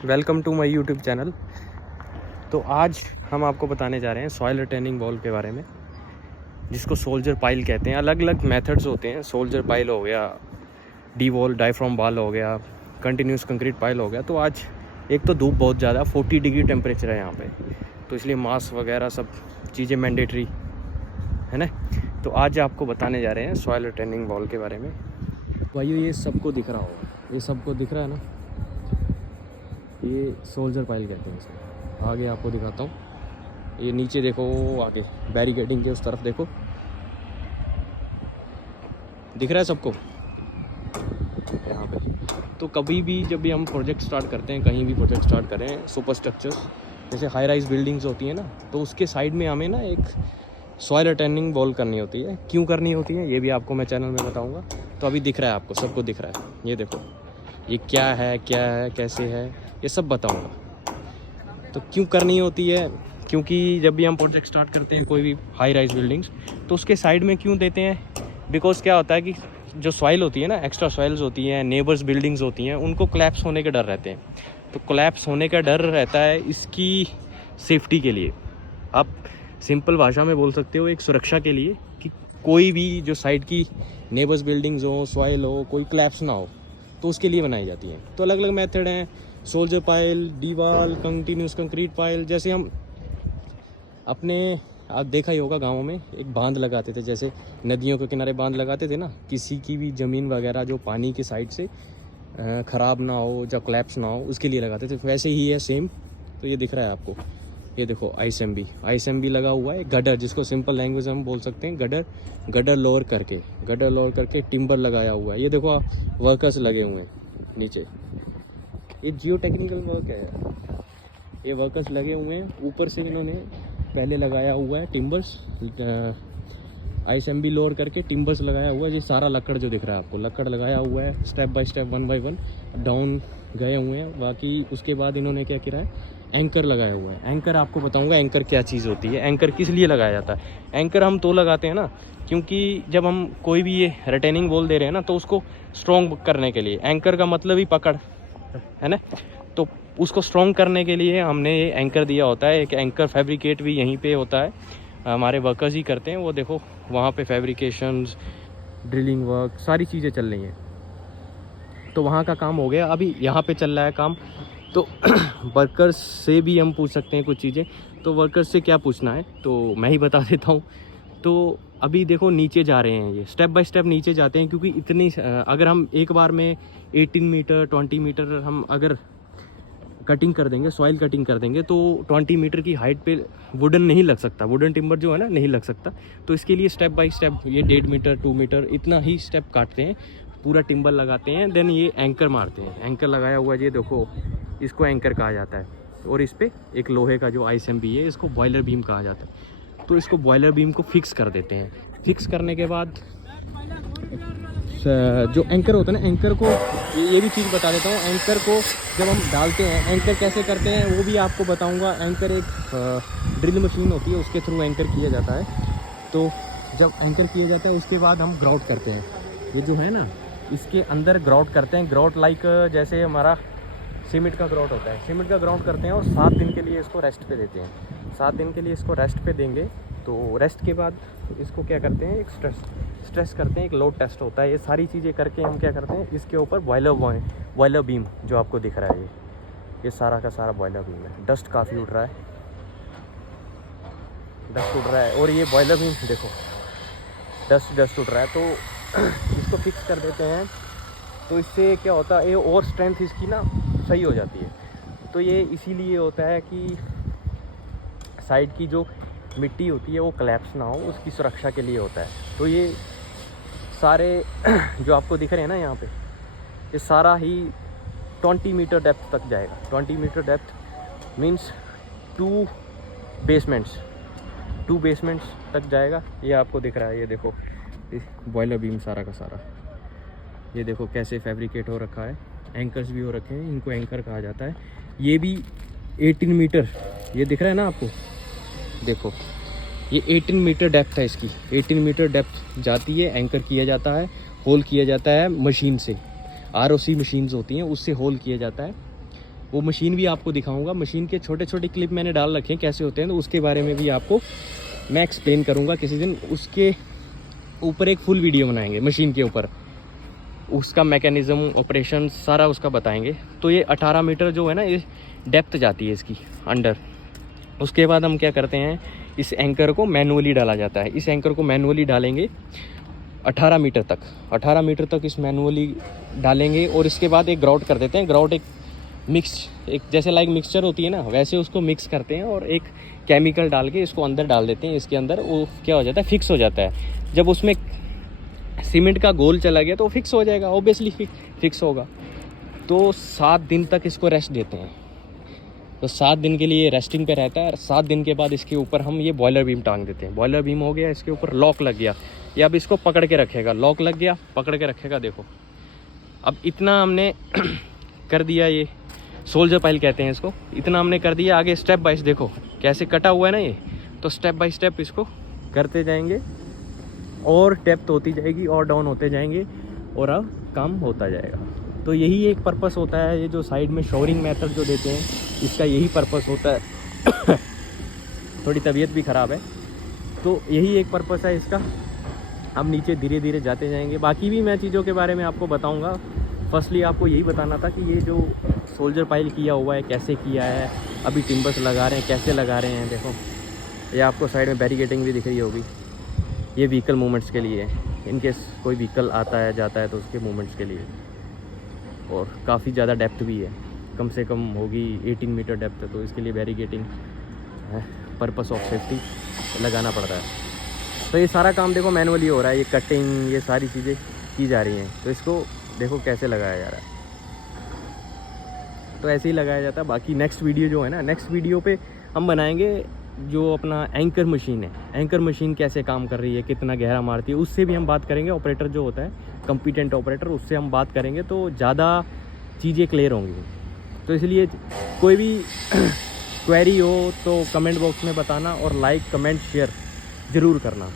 Welcome to my YouTube channel. तो आज हम आपको बताने जा रहे हैं सॉइल रिटेनिंग वॉल के बारे में, जिसको सोल्जर पाइल कहते हैं। अलग अलग मेथड्स होते हैं। सोल्जर पाइल हो गया, डी वॉल डायफ्राम वॉल हो गया, कंटिन्यूस कंक्रीट पाइल हो गया। तो आज एक तो धूप बहुत ज़्यादा 40 डिग्री टेम्परेचर है यहाँ पे, तो इसलिए मास्क वगैरह सब चीज़ें मैंडेटरी है ना। तो आज आपको बताने जा रहे हैं सॉइल रिटेनिंग वॉल के बारे में। भाइयों, ये सबको दिख रहा होगा, ये सबको दिख रहा है ना, ये सोल्जर पाइल कहते हैं इसे। आगे आपको दिखाता हूँ, ये नीचे देखो, आगे बैरिकेडिंग के उस तरफ देखो, दिख रहा है सबको यहाँ पे। तो कभी भी जब भी हम प्रोजेक्ट स्टार्ट करते हैं, कहीं भी प्रोजेक्ट स्टार्ट करें, सुपर स्ट्रक्चर जैसे हाई राइज बिल्डिंग्स होती हैं ना, तो उसके साइड में हमें ना एक सॉइल रिटेनिंग वॉल करनी होती है। क्यों करनी होती है ये भी आपको मैं चैनल में बताऊँगा। तो अभी दिख रहा है आपको, सबको दिख रहा है, ये देखो, ये क्या है कैसे है, ये सब बताऊंगा। तो क्यों करनी होती है, क्योंकि जब भी हम प्रोजेक्ट स्टार्ट करते हैं कोई भी हाई राइज बिल्डिंग्स, तो उसके साइड में क्यों देते हैं, बिकॉज क्या होता है कि जो सॉइल होती है ना, एक्स्ट्रा सॉइल्स होती हैं, नेबर्स बिल्डिंग्स होती हैं, उनको कोलैप्स होने के डर रहते हैं। तो कोलैप्स होने का डर रहता है इसकी सेफ्टी के लिए। आप सिंपल भाषा में बोल सकते हो, एक सुरक्षा के लिए, कि कोई भी जो साइड की नेबर्स बिल्डिंग्स हो, सॉइल हो, कोई कोलैप्स ना हो, तो उसके लिए बनाई जाती हैं। तो अलग अलग मेथड हैं, सोल्जर पाइल, दीवाल, कंटिन्यूस कंक्रीट पाइल। जैसे हम अपने, आप देखा ही होगा गाँव में एक बांध लगाते थे, जैसे नदियों के किनारे बांध लगाते थे ना, किसी की भी ज़मीन वगैरह जो पानी के साइड से ख़राब ना हो, जब कोलैप्स ना हो, उसके लिए लगाते थे। वैसे ही है सेम। तो ये दिख रहा है आपको, ये देखो आईएसएमबी लगा हुआ है। गडर, जिसको सिंपल लैंग्वेज हम बोल सकते हैं, गडर लोअर करके टिम्बर लगाया हुआ है। ये देखो वर्कर्स लगे हुए हैं नीचे, ये जियो टेक्निकल वर्क है, ये वर्कर्स लगे हुए हैं। ऊपर से इन्होंने पहले लगाया हुआ है टिम्बर्स, आईएसएमबी लोअर करके टिम्बर्स लगाया हुआ है। ये सारा लकड़ जो दिख रहा है आपको, लकड़ लगाया हुआ है, step by step, 1 by 1 down गए हुए हैं। बाकी उसके बाद इन्होंने क्या किया है, एंकर लगाया हुआ है। एंकर आपको बताऊंगा एंकर क्या चीज़ होती है, एंकर किस लिए लगाया जाता है। एंकर हम तो लगाते हैं ना, क्योंकि जब हम कोई भी ये रिटेनिंग वॉल दे रहे हैं ना, तो उसको स्ट्रॉन्ग करने के लिए, एंकर का मतलब ही पकड़ है ना, तो उसको स्ट्रॉन्ग करने के लिए हमने ये एंकर दिया होता है। एक एंकर फैब्रिकेट भी यहीं पे होता है, हमारे वर्कर्स ही करते हैं। वो देखो वहाँ पे फैब्रिकेशंस, ड्रिलिंग वर्क, सारी चीज़ें चल रही हैं। तो वहाँ का काम हो गया, अभी यहाँ पे चल रहा है काम। तो वर्कर्स से भी हम पूछ सकते हैं कुछ चीज़ें। तो वर्कर्स से क्या पूछना है तो मैं ही बता देता हूँ। तो अभी देखो नीचे जा रहे हैं, ये स्टेप बाय स्टेप नीचे जाते हैं, क्योंकि इतनी अगर हम एक बार में 18 मीटर 20 मीटर हम अगर कटिंग कर देंगे, सॉइल कटिंग कर देंगे, तो 20 मीटर की हाइट पे वुडन नहीं लग सकता, वुडन टिम्बर जो है ना, नहीं लग सकता। तो इसके लिए स्टेप बाय स्टेप ये 1.5 मीटर 2 मीटर इतना ही स्टेप काटते हैं, पूरा टिम्बर लगाते हैं, देन ये एंकर मारते हैं। एंकर लगाया हुआ है, ये देखो, इसको एंकर कहा जाता है। और इस पर एक लोहे का जो आईएसएमबी है, इसको बॉयलर बीम कहा जाता है। तो इसको बॉयलर बीम को फिक्स कर देते हैं। फिक्स करने के बाद जो एंकर होता है ना, एंकर को ये भी चीज़ बता देता हूँ। एंकर को जब हम डालते हैं, एंकर कैसे करते हैं वो भी आपको बताऊँगा। एंकर एक ड्रिल मशीन होती है, उसके थ्रू एंकर किया जाता है। तो जब एंकर किया जाता है, उसके बाद हम ग्राउट करते हैं। ये जो है ना, इसके अंदर ग्राउट करते हैं। ग्राउट लाइक जैसे हमारा सीमेंट का ग्राउट होता है, सीमेंट का ग्राउट करते हैं, और 7 दिन के लिए इसको रेस्ट पे देते हैं। 7 दिन के लिए इसको रेस्ट पे देंगे। तो रेस्ट के बाद इसको क्या करते हैं, एक स्ट्रेस करते हैं, एक लोड टेस्ट होता है। ये सारी चीज़ें करके हम क्या करते हैं, इसके ऊपर बॉयलर बीम जो आपको दिख रहा है, ये सारा का सारा बॉयलर बीम है। डस्ट काफ़ी उड़ रहा है, डस्ट उड़ रहा है, और ये बॉयलर बीम देखो, डस्ट उड़ रहा है। तो इसको फिक्स कर देते हैं। तो इससे क्या होता है, ये और स्ट्रेंथ इसकी ना सही हो जाती है। तो ये इसीलिए होता है कि साइड की जो मिट्टी होती है वो कोलैप्स ना हो, उसकी सुरक्षा के लिए होता है। तो ये सारे जो आपको दिख रहे हैं ना यहाँ पे, ये सारा ही 20 मीटर डेप्थ तक जाएगा। 20 मीटर डेप्थ मीन्स 2 बेसमेंट्स तक जाएगा। ये आपको दिख रहा है, ये देखो, बॉयलर बीम सारा का सारा, ये देखो कैसे फैब्रिकेट हो रखा है। एंकर्स भी हो रखे हैं, इनको एंकर कहा जाता है। ये भी 18 मीटर, ये दिख रहा है ना आपको, देखो ये 18 मीटर डेप्थ है इसकी। 18 मीटर डेप्थ जाती है, एंकर किया जाता है, होल किया जाता है मशीन से, आरओसी मशीन्स होती हैं, उससे होल किया जाता है। वो मशीन भी आपको दिखाऊंगा। मशीन के छोटे छोटे क्लिप मैंने डाल रखे हैं कैसे होते हैं, तो उसके बारे में भी आपको मैं एक्सप्लेन करूँगा किसी दिन। उसके ऊपर एक फुल वीडियो बनाएंगे मशीन के ऊपर, उसका मैकेनिज़्म ऑपरेशन सारा उसका बताएंगे। तो ये 18 मीटर जो है ना, ये डेप्थ जाती है इसकी अंडर। उसके बाद हम क्या करते हैं, इस एंकर को मैनुअली डाला जाता है। इस एंकर को मैनुअली डालेंगे 18 मीटर तक, 18 मीटर तक इस मैनुअली डालेंगे। और इसके बाद एक ग्राउट कर देते हैं। ग्राउट एक मिक्स, एक जैसे लाइक मिक्सचर होती है ना, वैसे उसको मिक्स करते हैं और एक केमिकल डाल के इसको अंदर डाल देते हैं। इसके अंदर वो क्या हो जाता है, फिक्स हो जाता है। जब उसमें सीमेंट का गोल चला गया तो फिक्स हो जाएगा, ऑब्वियसली फिक्स होगा। तो 7 दिन तक इसको रेस्ट देते हैं। तो 7 दिन के लिए रेस्टिंग पे रहता है। 7 दिन के बाद इसके ऊपर हम ये बॉयलर बीम टांग देते हैं। बॉयलर बीम हो गया, इसके ऊपर लॉक लग गया, ये अब इसको पकड़ के रखेगा। लॉक लग गया, पकड़ के रखेगा। देखो अब इतना हमने कर दिया, ये सोल्जर पाइल कहते हैं इसको, इतना हमने कर दिया। आगे स्टेप बाय देखो कैसे कटा हुआ है ना ये, तो स्टेप बाय स्टेप इसको करते जाएंगे और डेप्थ होती जाएगी और डाउन होते जाएंगे और अब काम होता जाएगा। तो यही एक पर्पस होता है, ये जो साइड में शोरिंग मेथड जो देते हैं, इसका यही पर्पस होता है। थोड़ी तबीयत भी ख़राब है, तो यही एक पर्पस है इसका। हम नीचे धीरे धीरे जाते जाएंगे। बाकी भी मैं चीज़ों के बारे में आपको बताऊंगा। फर्स्टली आपको यही बताना था कि ये जो सोल्जर पाइल किया हुआ है कैसे किया है, अभी टिम्बर्स लगा रहे हैं कैसे लगा रहे हैं। देखो ये आपको साइड में बैरिकेडिंग भी दिख रही होगी, ये व्हीकल मूवमेंट्स के लिए है। इनकेस कोई व्हीकल आता है जाता है तो उसके मूवमेंट्स के लिए। और काफ़ी ज़्यादा डेप्थ भी है, कम से कम होगी 18 मीटर डेप्थ, तो इसके लिए बैरिकेडिंग है, पर्पस ऑफ सेफ्टी लगाना पड़ता है। तो ये सारा काम देखो मैनुअली हो रहा है, ये कटिंग ये सारी चीज़ें की जा रही हैं। तो इसको देखो कैसे लगाया जा रहा है, तो ऐसे ही लगाया जाता है। बाकी नेक्स्ट वीडियो जो है ना, नेक्स्ट वीडियो पे हम बनाएंगे जो अपना एंकर मशीन है, एंकर मशीन कैसे काम कर रही है, कितना गहरा मारती है, उससे भी हम बात करेंगे। ऑपरेटर जो होता है कॉम्पिटेंट ऑपरेटर, उससे हम बात करेंगे तो ज़्यादा चीज़ें क्लियर होंगी। तो इसलिए कोई भी क्वेरी हो तो कमेंट बॉक्स में बताना और लाइक कमेंट शेयर ज़रूर करना।